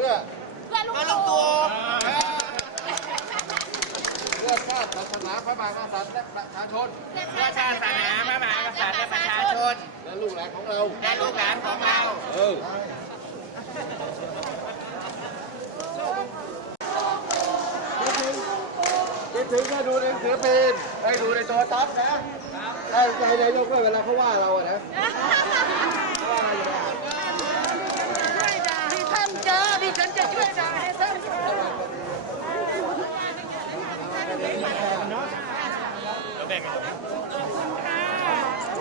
พื่อเพื่อลุงตู่ เพื่อชาติศาสนาพระมหากษัตริย์และประชาชน เพื่อชาติศาสนาพระมหากษัตริย์และประชาชน และลูกหลานของเรา และลูกหลานของเรา เออคิดถึงก็ดูในหนังสือพิมพ์ได้ดูในโทรทัศน์นะได้ใจในโลกด้วยเวลาเขาว่าเราอะนะ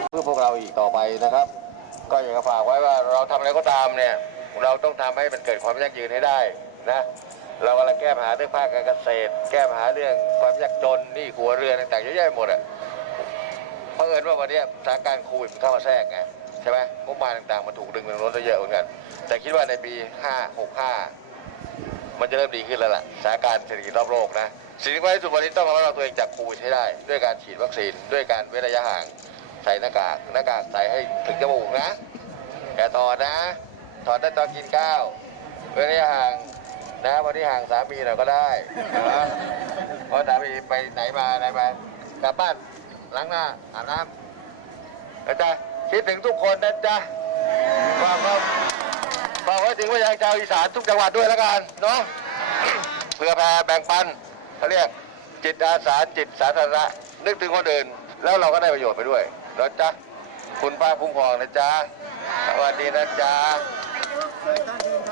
เพื่อพวกเราอีกต่อไปนะครับ ก็อยากจะฝากไว้ว่าเราทำอะไรก็ตามเนี่ย เราต้องทำให้มันเกิดความยั่งยืนให้ได้นะเรากำลังแก้ปัญหาเรื่องภาคการเกษตร แก้ปัญหาเรื่องความยากจนนี่หัวเรือนต่างๆเยอะแยะหมดอะเพราะเอิญว่าวันเนี้ยสถานการณ์โควิดมันเข้ามาแทรกไงใช่ไหมงบประมาณต่างๆมันถูกดึงไปโน้นเยอะเหมือนกัน แต่คิดว่าในปี 5 6 5 มันจะเริ่มดีขึ้นแล้วล่ะสถานการณ์เศรษฐกิจรอบโลกนะสิ่งที่สำคัญที่สุดวันนี้ต้องระมัดระวังตัวเองจากโควิดให้ได้ ด้วยการฉีดวัคซีนด้วยการเว้นระยะห่างใส่หน้ากากหน้ากากใส่ให้ถึงจมูกนะอย่ถอดนะ ถอดได้ตอนกินข้าวเว้นระยะห่างนะวันนี้ห่างสามีหน่อยก็ได้นะเพราะสามีไปไหนมาไหนมากลับบ้านล้างหน้าอาบน้ำนะจ๊ะคิดถึงทุกคนนะจ๊ะฝากเรา ฝากไว้ถึงว่ายังชาวอีสานทุกจังหวัดด้วยแล้วกันเนาะเพื่อแผ่แบ่งปันเขาเรียกจิตอาสาจิตสาธารณะนึกถึงคนอื่น แล้วเราก็ได้ประโยชน์ไปด้วยนะจ๊ะคุณป้าคุ้มครองนะจ๊ะสวัสดีนะจ๊ะ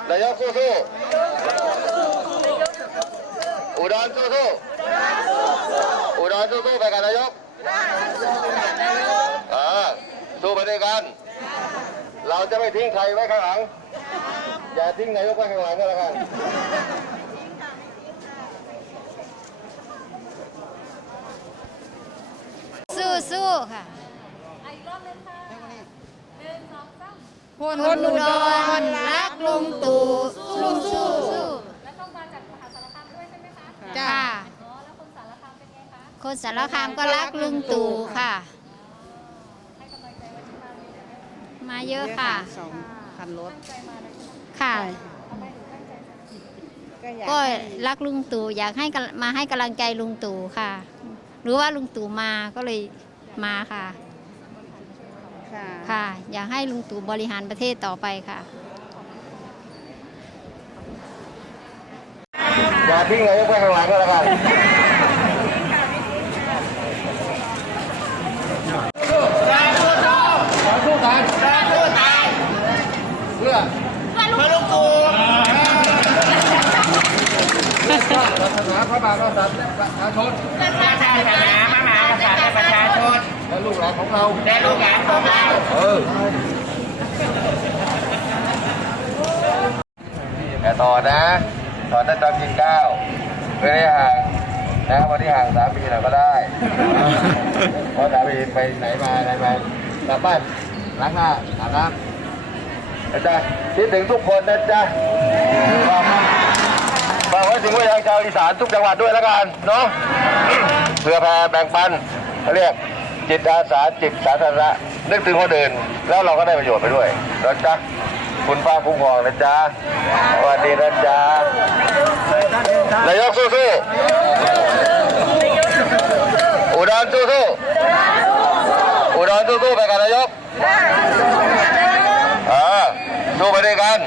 นายกสู้ๆอุดรสู้ๆอุดรสู้ๆไปกันนายกเออสู้ไปด้วยกัน เราจะไม่ทิ้งใครไว้ข้างหลัง อย่าทิ้งนายกไว้ข้างหลังก็แล้วกันสู้สู้ค่ะคนอุดรรักลุงตู่สู้สู้สู้แล้วต้องมาจากมหาสารคามด้วยใช่ไหมคะจ้าอ๋อแล้วคนสารคามเป็นไงคะคนสารคามก็รักลุงตู่ค่ะ ให้กำลังใจวันที่มาเนี่ยมาเยอะค่ะสอง คันรถตั้งใจมาเลยใช่ไหมค่ะทำไมถึงตั้งใจมาก็อยากก็รักลุงตู่อยากให้กำมาให้กำลังใจลุงตู่ค่ะ หรือว่าลุงตู่มาก็เลยมาค่ะ ค่ะค่ะ อยากให้ลุงตู่บริหารประเทศต่อไปค่ะ อย่าทิ้งนายกไว้ข้างหลังก็แล้วกันสู้กันสู้ตายเพื่อ เพื่อลูกตู่ ชาติศาสนาพ ระมหากษัตริย์และประชาชนเพื่อชาติศาสนาพระมหากษัตริย์และประชาชนและลูกหลานของเรา และลูกหลานของเราเออแต่ต่อนะต่อได้ตอนกินข้าวไม่ได้ห่างนะวันนี้ห่างสามีหน่อยก็ได้เพราะสามีไปไหนมาไหนมากลับบ้านล้างหน้าอาบน้ำนะจ๊ะคิดถึงทุกคนนะจ๊ะ ฝากฝากไว้ถึงว่ายังชาวอีสานทุกจังหวัดด้วยแล้วกันเนาะเพื่อแผ่แบ่งปันเขาเรียกจิตอาสาจิตสาธารณะนึกถึงคนอื่นแล้วเราก็ได้ประโยชน์ไปด้วยนะจ๊ะคุณป้าคุ้มครองนะจ๊ะสวัสดีนะจ๊ะนายกสู้ๆอุดรสู้ๆอุดรสู้ๆไปกันนายกเออสู้ไปด้วยกัน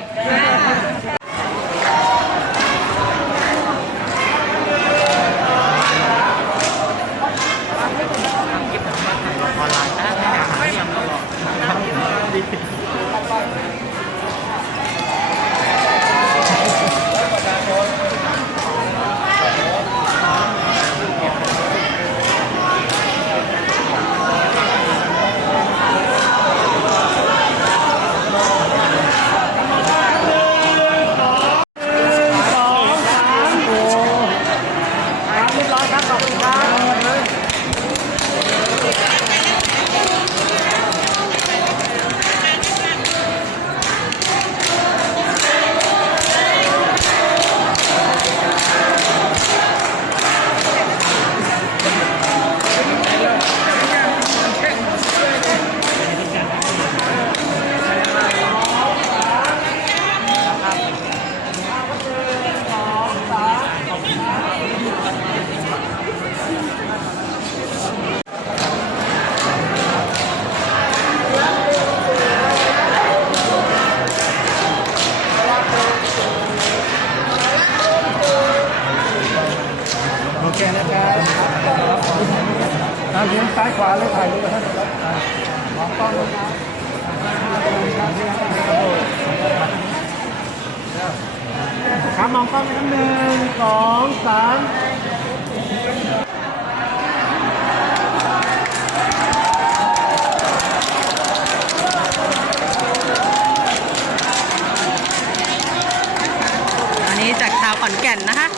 ายขาเลยถ่ายรูปกับท่านครับอ่ามองกล้องนะครับครับมองกล้องไปทั้งหนึ่งสองสามอันนี้จากชาวขอนแก่นนะคะ